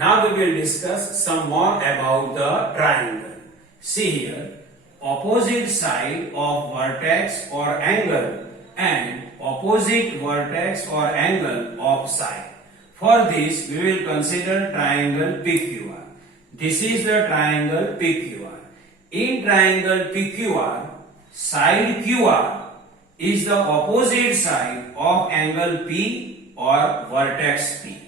Now we will discuss some more about the triangle. See here, opposite side of vertex or angle and opposite vertex or angle of side. For this we will consider triangle PQR. This is the triangle PQR. In triangle PQR, side QR is the opposite side of angle P or vertex P.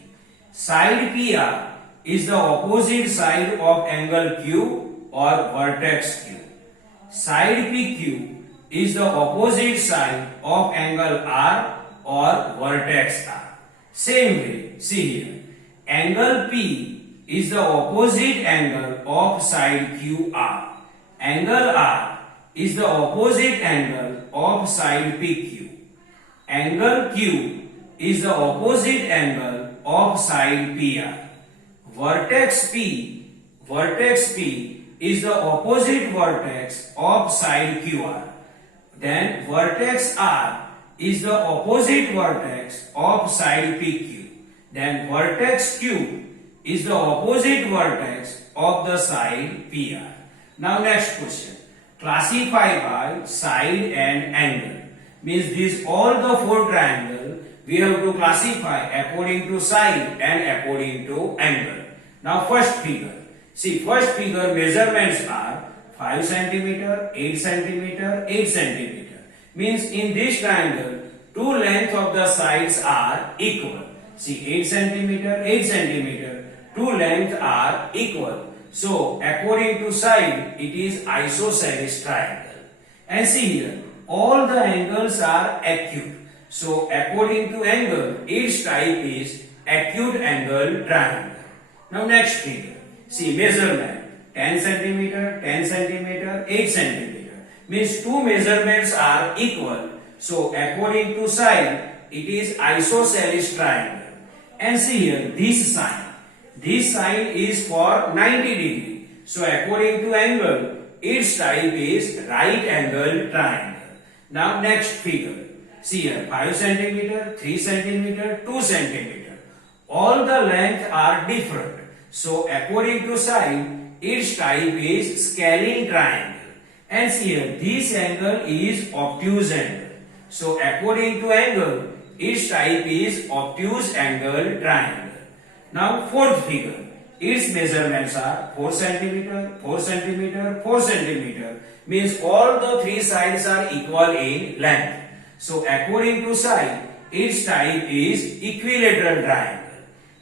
Side PR is the opposite side of angle Q or vertex Q. Side PQ is the opposite side of angle R or vertex R. Same way, see here, angle P is the opposite angle of side QR. Angle R is the opposite angle of side PQ. Angle Q is the opposite angle of side PR. Vertex P is the opposite vertex of side QR. Then vertex R is the opposite vertex of side PQ. Then vertex Q is the opposite vertex of the side PR. Now next question. Classify by side and angle. Means these all the four triangles we have to classify according to side and according to angle. Now first figure. See, first figure measurements are 5 cm, 8 cm, 8 cm. Means in this triangle, two lengths of the sides are equal. See, 8 cm, 8 cm, two lengths are equal. So according to side, it is isosceles triangle. And see here, all the angles are acute. So according to angle, its type is acute angle triangle. Now next figure. See, measurement 10 cm, 10 cm, 8 cm. Means two measurements are equal. So according to side, it is isosceles triangle. And see here, this side. This side is for 90 degree. So according to angle, its type is right angle triangle. Now next figure. See here, 5 cm, 3 cm, 2 cm. All the length are different. So according to side, its type is scalene triangle. And see here, this angle is obtuse angle. So according to angle, its type is obtuse angle triangle. Now fourth figure, its measurements are 4 cm, 4 cm, 4 cm. Means all the three sides are equal in length. So according to side, its type is equilateral triangle.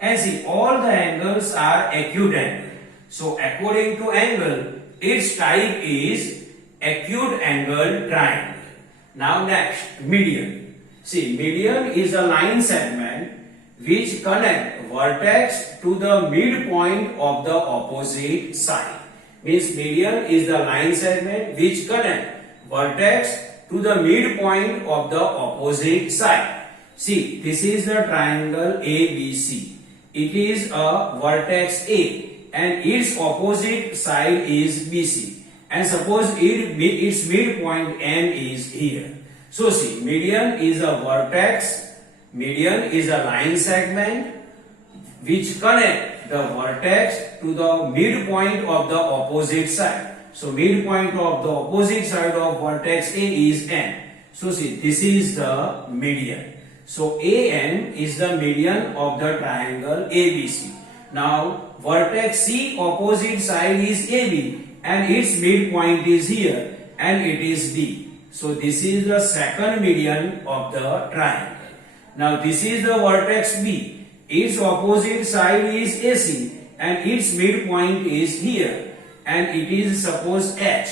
And see, all the angles are acute angle. So according to angle, its type is acute angle triangle. Now next, median. See, median is a line segment which connect vertex to the midpoint of the opposite side. Means median is the line segment which connect vertex to the midpoint of the opposite side. See, this is the triangle ABC. It is a vertex A and its opposite side is BC. And suppose its midpoint M is here. So see, median is a vertex, median is a line segment which connect the vertex to the midpoint of the opposite side. So midpoint of the opposite side of vertex A is M. So see, this is the median. So AM is the median of the triangle ABC. Now vertex C opposite side is AB and its midpoint is here and it is D. So this is the second median of the triangle. Now this is the vertex B. Its opposite side is AC and its midpoint is here and it is suppose H.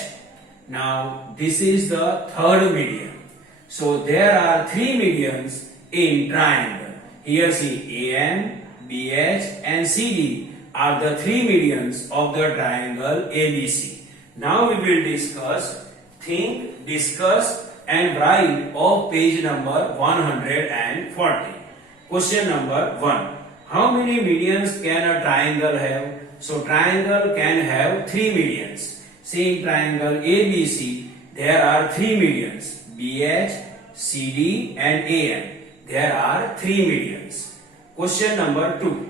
Now this is the third median. So there are three medians in triangle. Here see AM, BH and CD are the three medians of the triangle ABC. Now we will discuss, think, discuss and write of page number 140. Question number 1. How many medians can a triangle have? So triangle can have three medians. See, in triangle ABC there are three medians, BH, CD and AM. There are three medians. Question number 2.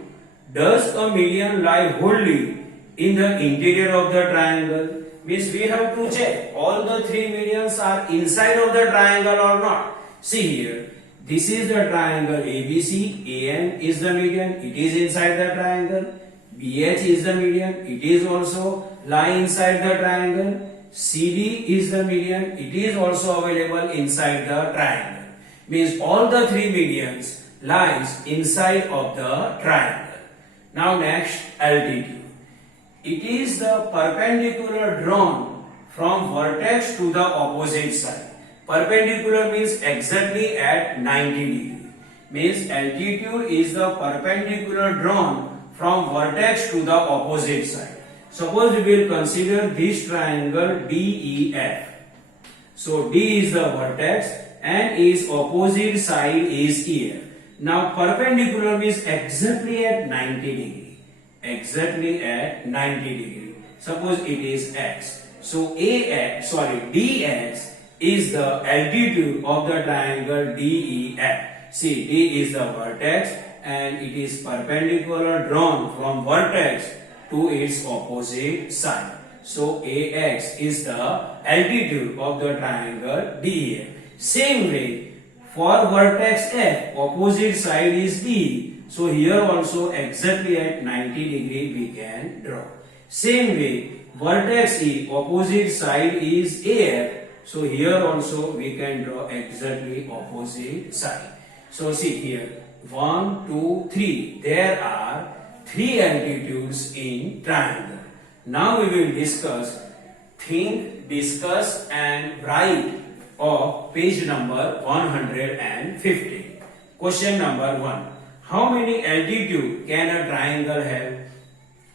Does a median lie wholly in the interior of the triangle? Means we have to check all the three medians are inside of the triangle or not. See here, this is the triangle ABC, AN is the median, it is inside the triangle. BH is the median, it is also lie inside the triangle. CD is the median, it is also available inside the triangle. Means all the three medians lies inside of the triangle. Now next, altitude. It is the perpendicular drawn from vertex to the opposite side. Perpendicular means exactly at 90 degree. Means altitude is the perpendicular drawn from vertex to the opposite side. Suppose we will consider this triangle DEF. So D is the vertex and its opposite side is here. Now perpendicular means exactly at 90 degree. Exactly at 90 degree. Suppose it is X. So DX is the altitude of the triangle DEF. See, D is the vertex and it is perpendicular drawn from vertex to its opposite side. So AX is the altitude of the triangle DEF. Same way, for vertex F, opposite side is D. So here also exactly at 90 degree we can draw. Same way, vertex E, opposite side is AF. So here also we can draw exactly opposite side. So see here, 1, 2, 3. There are 3 altitudes in triangle. Now we will discuss, think, discuss and write of page number 150. Question number 1. How many altitude can a triangle have?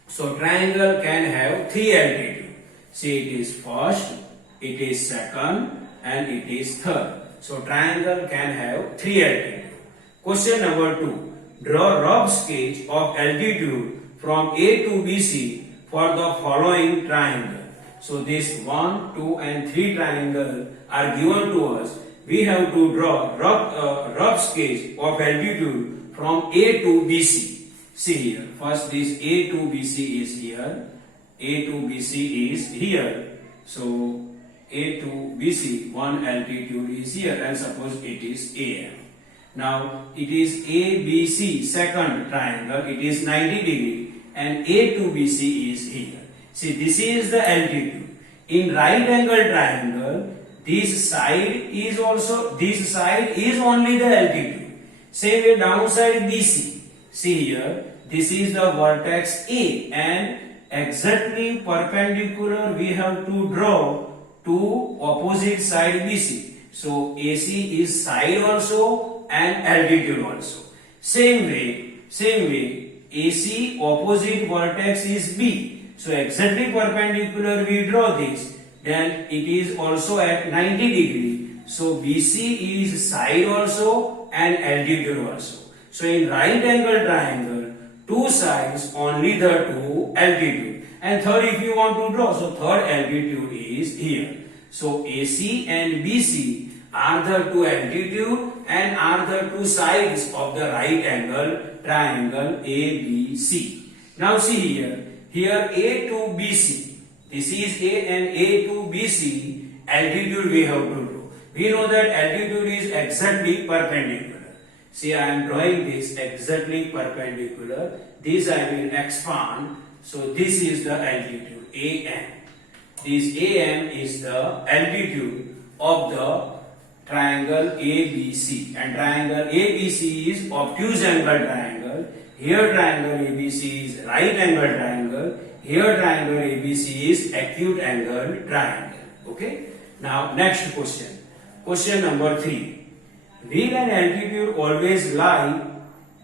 So triangle can have 3 altitude. See, it is first, it is second and it is third. So triangle can have 3 altitude. Question number 2. Draw rough sketch of altitude from A to BC for the following triangle. So this 1, 2 and 3 triangle are given to us. We have to draw rough sketch of altitude from A to BC. See here, first this A to BC is here. A to BC is here. So A to BC, one altitude is here and suppose it is AM. Now it is ABC, second triangle, it is 90 degree and A to BC is here. See, this is the altitude. In right angle triangle, this side is only the altitude. Same way downside BC. See here, this is the vertex A and exactly perpendicular we have to draw to opposite side BC. So AC is side also and altitude also. Same way AC opposite vertex is B. So exactly perpendicular we draw this, then it is also at 90 degree. So BC is side also and altitude also. So in right angle triangle, 2 sides only the 2 altitude. And third if you want to draw, so third altitude is here. So AC and BC are the 2 altitude and are the 2 sides of the right angle triangle ABC. Now see here. Here A to BC, this is A and A to BC, altitude we have to draw. We know that altitude is exactly perpendicular. See, I am drawing this exactly perpendicular. This I will expand. So this is the altitude AM. This AM is the altitude of the triangle ABC. And triangle ABC is obtuse angle triangle. Here triangle ABC is right angle triangle. Here triangle ABC is acute angle triangle. Okay. Now next question. Question number 3. Will an altitude always lie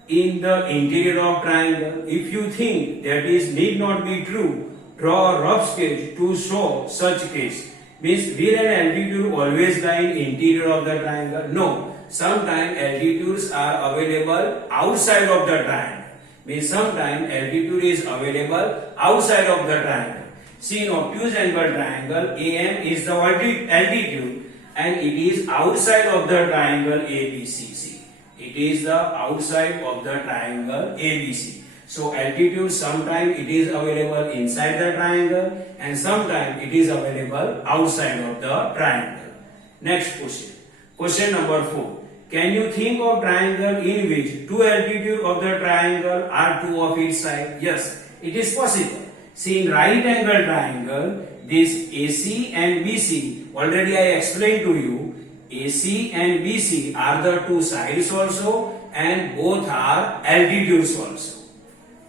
in the interior of triangle? If you think that is need not be true, draw a rough sketch to show such case. Means will an altitude always lie in interior of the triangle? No. Sometimes altitudes are available outside of the triangle. Means sometimes altitude is available outside of the triangle. See, in obtuse angle triangle, AM is the altitude and it is outside of the triangle ABC. See, it is the outside of the triangle ABC. So altitude sometime it is available inside the triangle and sometime it is available outside of the triangle. Next question. Question number 4. Can you think of triangle in which two altitude of the triangle are two of each side? Yes, it is possible. See, in right angle triangle, this AC and BC, already I explained to you, AC and BC are the two sides also and both are altitudes also.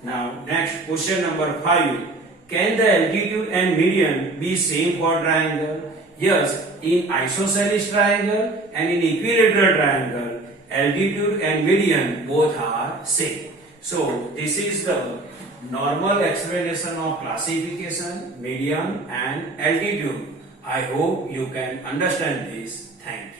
Now, next question number 5. Can the altitude and median be same for triangle? Yes, in isosceles triangle and in equilateral triangle, altitude and median both are same. So, this is the normal explanation of classification, median and altitude. I hope you can understand this. Thank you.